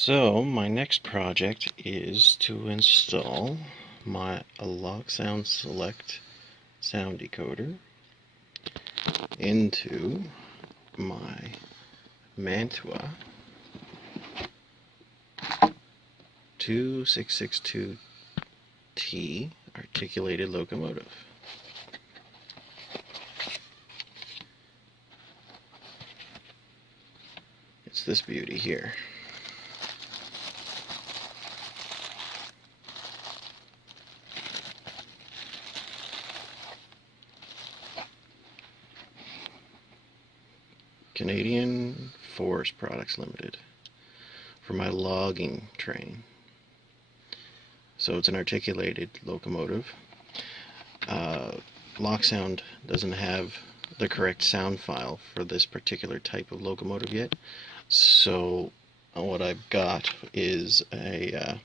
So my next project is to install my Loksound Select sound decoder into my Mantua 2662T articulated locomotive. It's this beauty here. Canadian Forest Products Limited for my logging train. So it's an articulated locomotive. Loksound doesn't have the correct sound file for this particular type of locomotive yet, so what I've got is a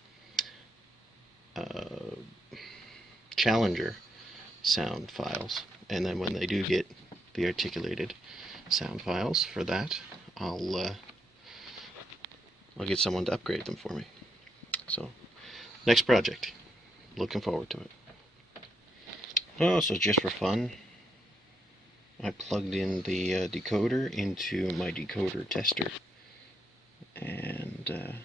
Challenger sound files, and then when they do get the articulated sound files for that, I'll get someone to upgrade them for me. So next project, looking forward to it. Oh, so just for fun, I plugged in the decoder into my decoder tester, and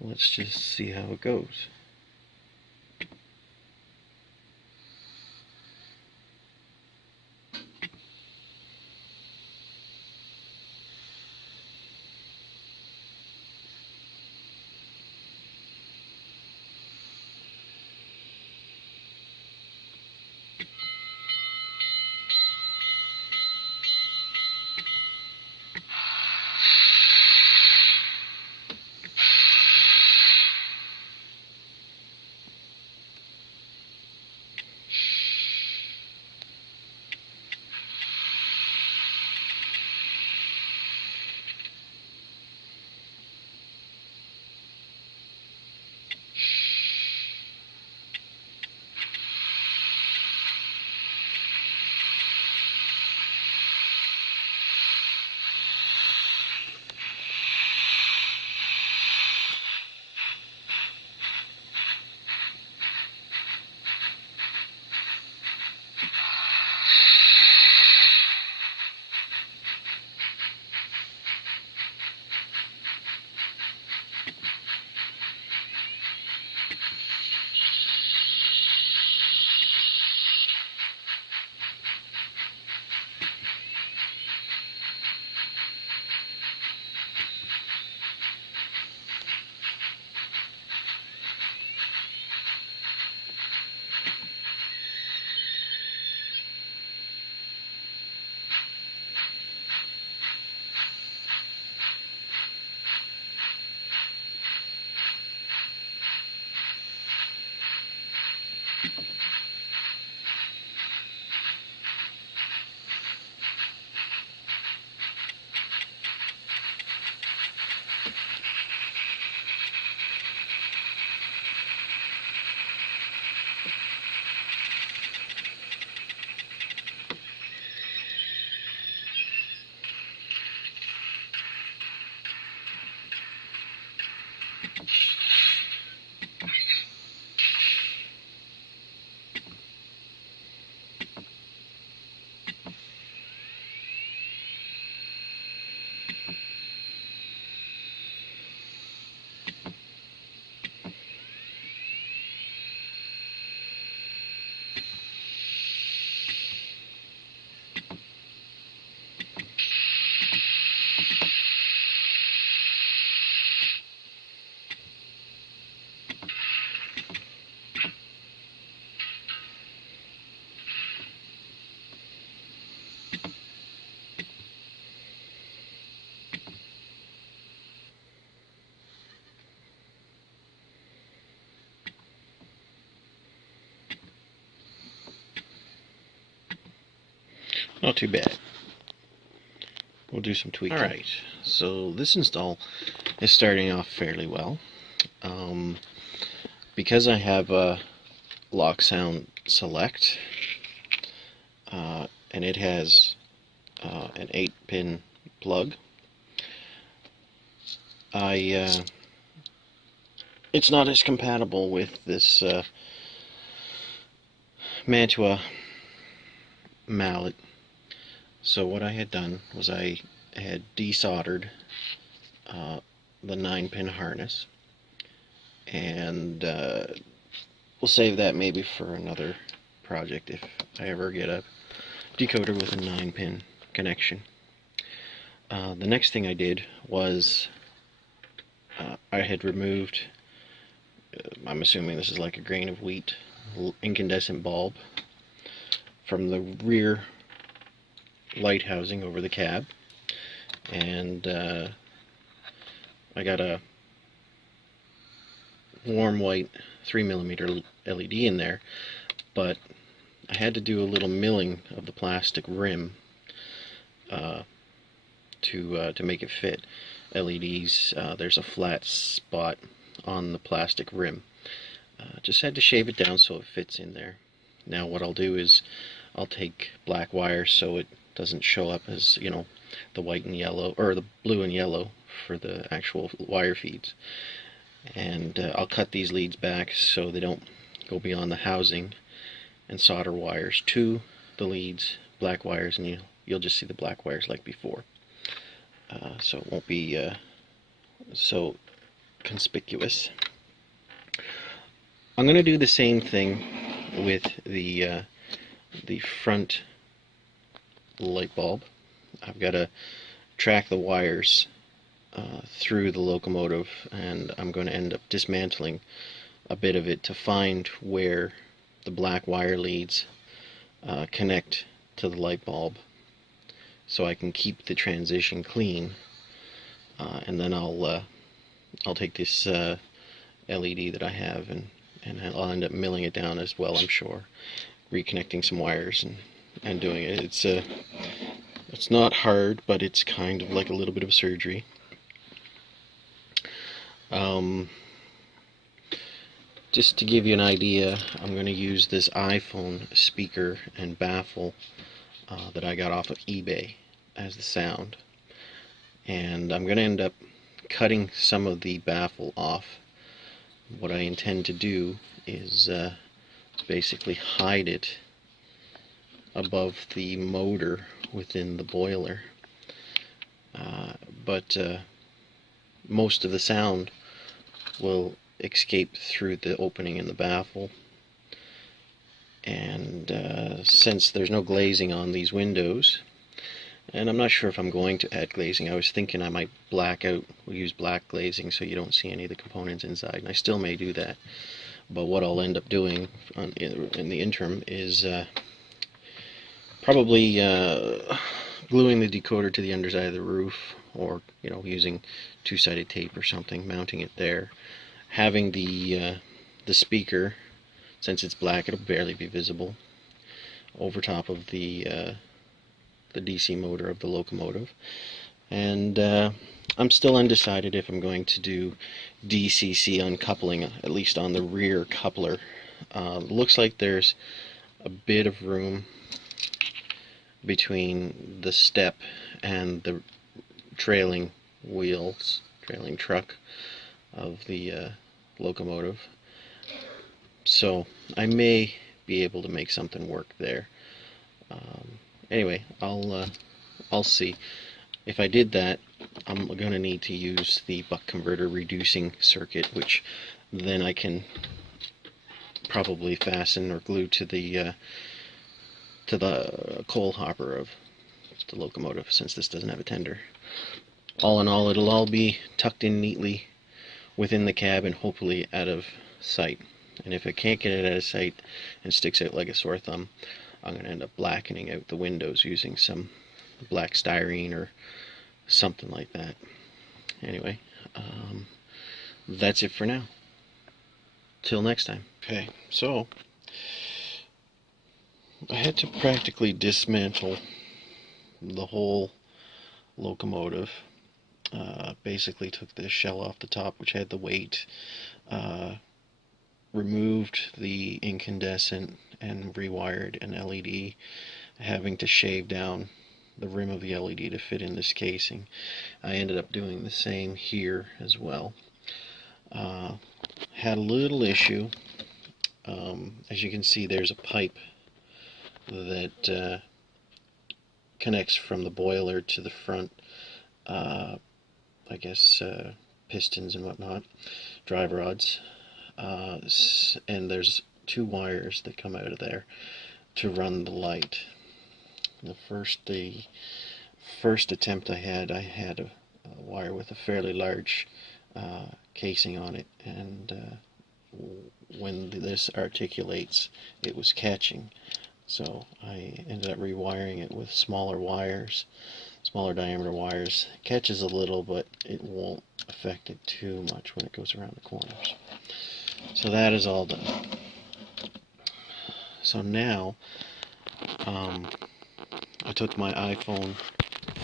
let's just see how it goes. Not too bad. We'll do some tweaking. Alright, so this install is starting off fairly well. Because I have a Loksound Select, and it has an 8-pin plug, it's not as compatible with this Mantua mallet. So what I had done was I had desoldered the 9-pin harness, and we'll save that maybe for another project if I ever get a decoder with a 9-pin connection. The next thing I did was I had removed, I'm assuming this is like a grain of wheat, incandescent bulb from the rear light housing over the cab, and I got a warm white 3mm LED in there, but I had to do a little milling of the plastic rim to make it fit. LEDs, there's a flat spot on the plastic rim. Just had to shave it down so it fits in there. Now what I'll do is I'll take black wire so it doesn't show up as, you know, the white and yellow, or the blue and yellow for the actual wire feeds. And I'll cut these leads back so they don't go beyond the housing, and solder wires to the leads, black wires, and you'll just see the black wires like before. So it won't be so conspicuous. I'm going to do the same thing with the front light bulb. I've got to track the wires through the locomotive, and I'm going to end up dismantling a bit of it to find where the black wire leads connect to the light bulb, so I can keep the transition clean. And then I'll take this LED that I have, and I'll end up milling it down as well, I'm sure, reconnecting some wires and doing it. It's not hard, but it's kind of like a little bit of surgery. Just to give you an idea, I'm going to use this iPhone speaker and baffle that I got off of eBay as the sound, and I'm going to end up cutting some of the baffle off. What I intend to do is basically hide it above the motor within the boiler, but most of the sound will escape through the opening in the baffle. And since there's no glazing on these windows, and I'm not sure if I'm going to add glazing, I was thinking I might use black glazing so you don't see any of the components inside, and I still may do that. But what I'll end up doing in the interim is probably gluing the decoder to the underside of the roof, or using two-sided tape or something, mounting it there, having the speaker, since it's black it'll barely be visible, over top of the DC motor of the locomotive. And I'm still undecided if I'm going to do DCC uncoupling, at least on the rear coupler. Looks like there's a bit of room between the step and the trailing truck of the locomotive, so I may be able to make something work there. Anyway, I'll see. If I did that, I'm going to need to use the buck converter reducing circuit, which then I can probably fasten or glue to the coal hopper of the locomotive, since this doesn't have a tender. All in all, it'll all be tucked in neatly within the cab and hopefully out of sight. And if I can't get it out of sight and sticks out like a sore thumb, I'm going to end up blackening out the windows using some black styrene or something like that. Anyway, that's it for now. Till next time. Okay, so I had to practically dismantle the whole locomotive. Basically took the shell off the top, which had the weight, removed the incandescent and rewired an LED, having to shave down the rim of the LED to fit in this casing. I ended up doing the same here as well. Had a little issue. As you can see, there's a pipe that connects from the boiler to the front, I guess, pistons and whatnot, drive rods, and there's 2 wires that come out of there to run the light. The first attempt I had a wire with a fairly large casing on it, and when this articulates, it was catching. So I ended up rewiring it with smaller wires, smaller diameter wires. It catches a little, but it won't affect it too much when it goes around the corners. So that is all done. So now I took my iPhone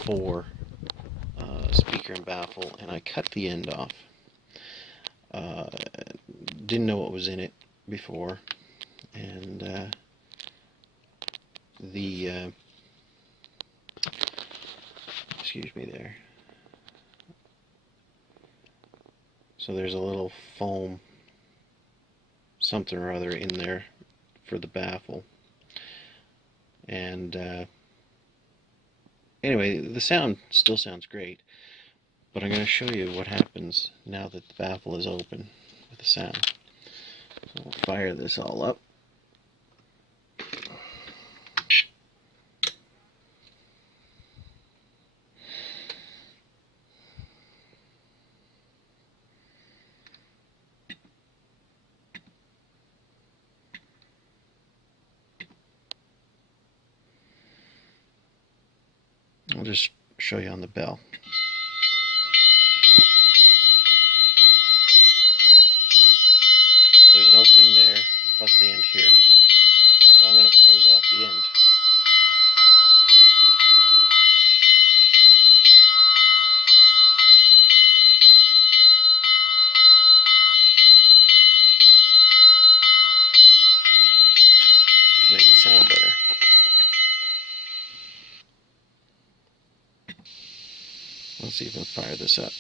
4 speaker and baffle and I cut the end off. Didn't know what was in it before, and excuse me there. So there's a little foam something or other in there for the baffle, and anyway, the sound still sounds great, but I'm going to show you what happens now that the baffle is open with the sound. So we'll fire this all up. I'll just show you on the bell. So there's an opening there, plus the end here. So I'm going to close off the end. To make it sound better. Let's see if we can fire this up.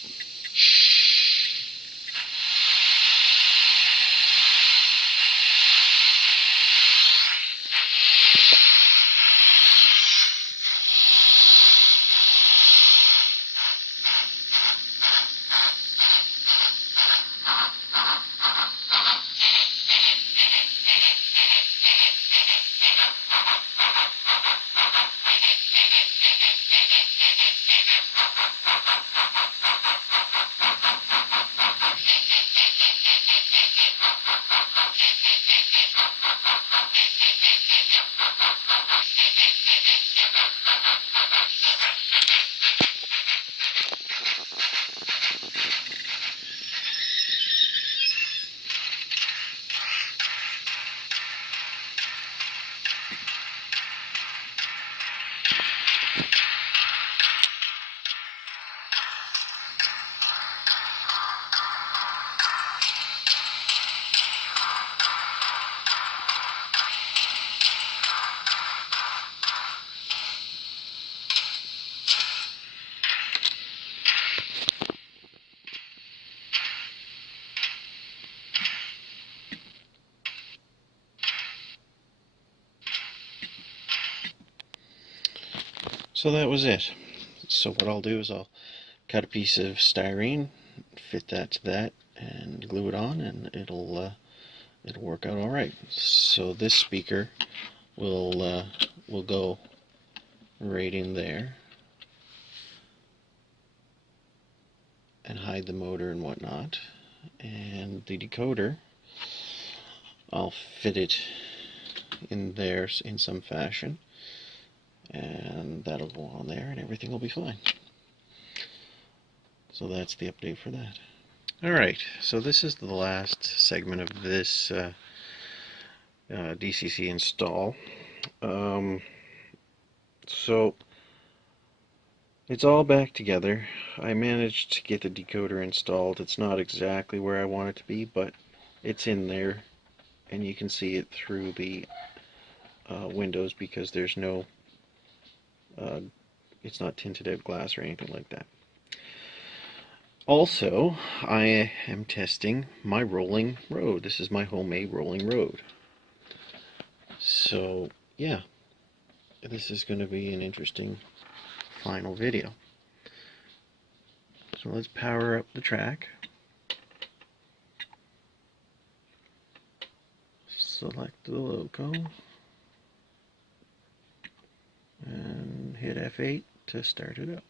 So that was it. So what I'll do is I'll cut a piece of styrene, fit that to that, and glue it on, and it'll work out all right. So this speaker will go right in there and hide the motor and whatnot. And the decoder, I'll fit it in there in some fashion, and that'll go on there and everything will be fine. So that's the update for that. Alright, so this is the last segment of this DCC install. So it's all back together. I managed to get the decoder installed. It's not exactly where I want it to be, but it's in there, and you can see it through the windows because there's no it's not tinted out glass or anything like that. Also, I am testing my rolling road. This is my homemade rolling road. So, yeah, this is going to be an interesting final video. So let's power up the track. Select the logo and hit F8 to start it up.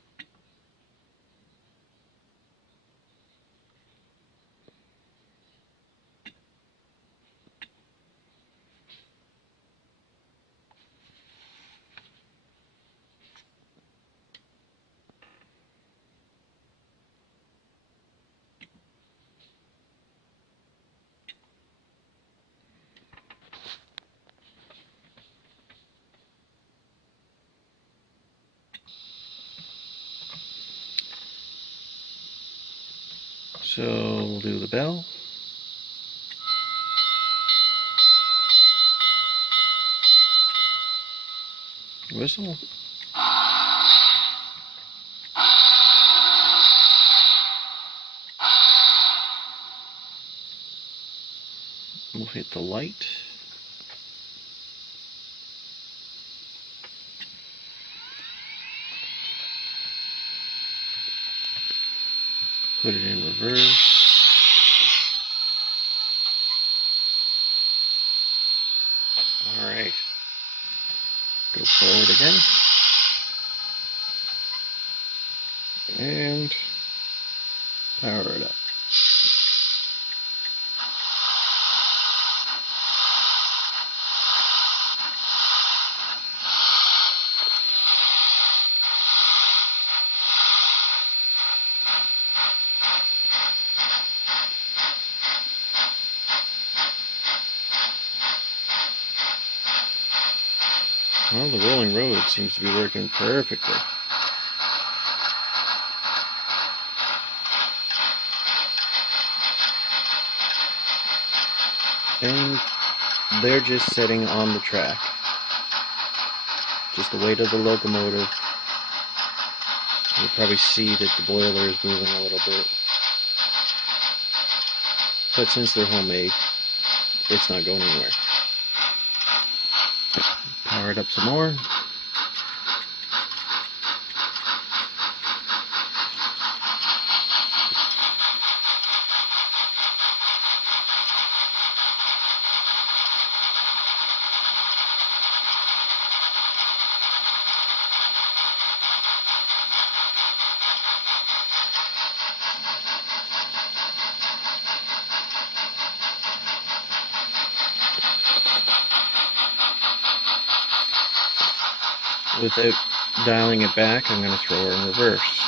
So we'll do the bell. Whistle. We'll hit the light. Put it in reverse. Alright. Go forward again. And power it up. Well, the rolling road seems to be working perfectly. And they're just sitting on the track. Just the weight of the locomotive. You'll probably see that the boiler is moving a little bit. But since they're homemade, it's not going anywhere. Power it up some more. Without dialing it back, I'm going to throw her in reverse.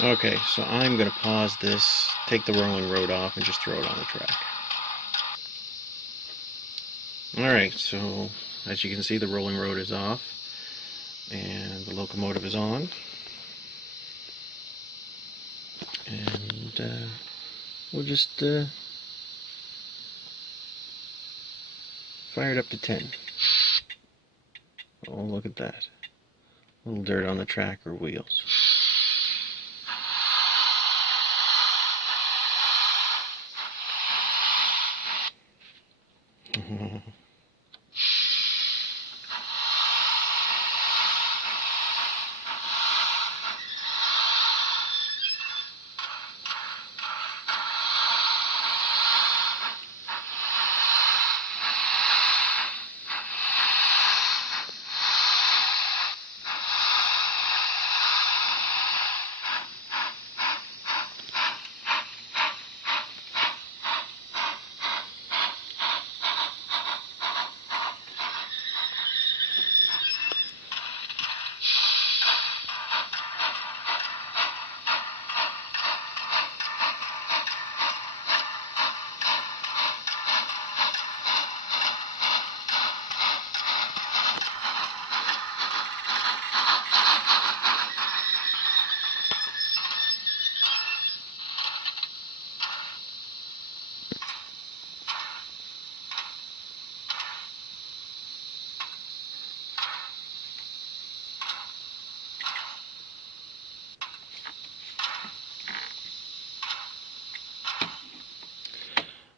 Okay, so I'm going to pause this, take the rolling road off, and just throw it on the track. Alright, so as you can see, the rolling road is off, and the locomotive is on. And we'll just fire it up to 10. Oh, look at that. A little dirt on the track or wheels.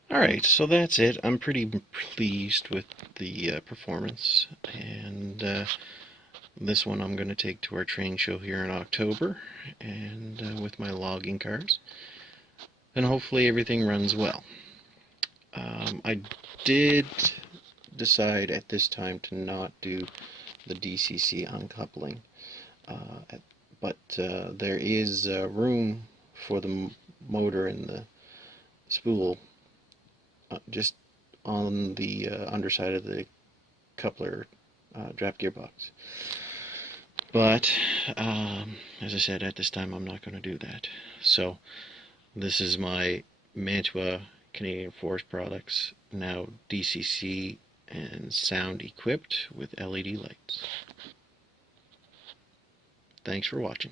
Alright, so that's it. I'm pretty pleased with the performance, and this one I'm going to take to our train show here in October, and with my logging cars, and hopefully everything runs well. I did decide at this time to not do the DCC uncoupling, but there is room for the motor and the spool just on the underside of the coupler draft gearbox. But as I said, at this time I'm not going to do that. So this is my Mantua Canadian Forest products, now DCC and sound equipped with LED lights. Thanks for watching.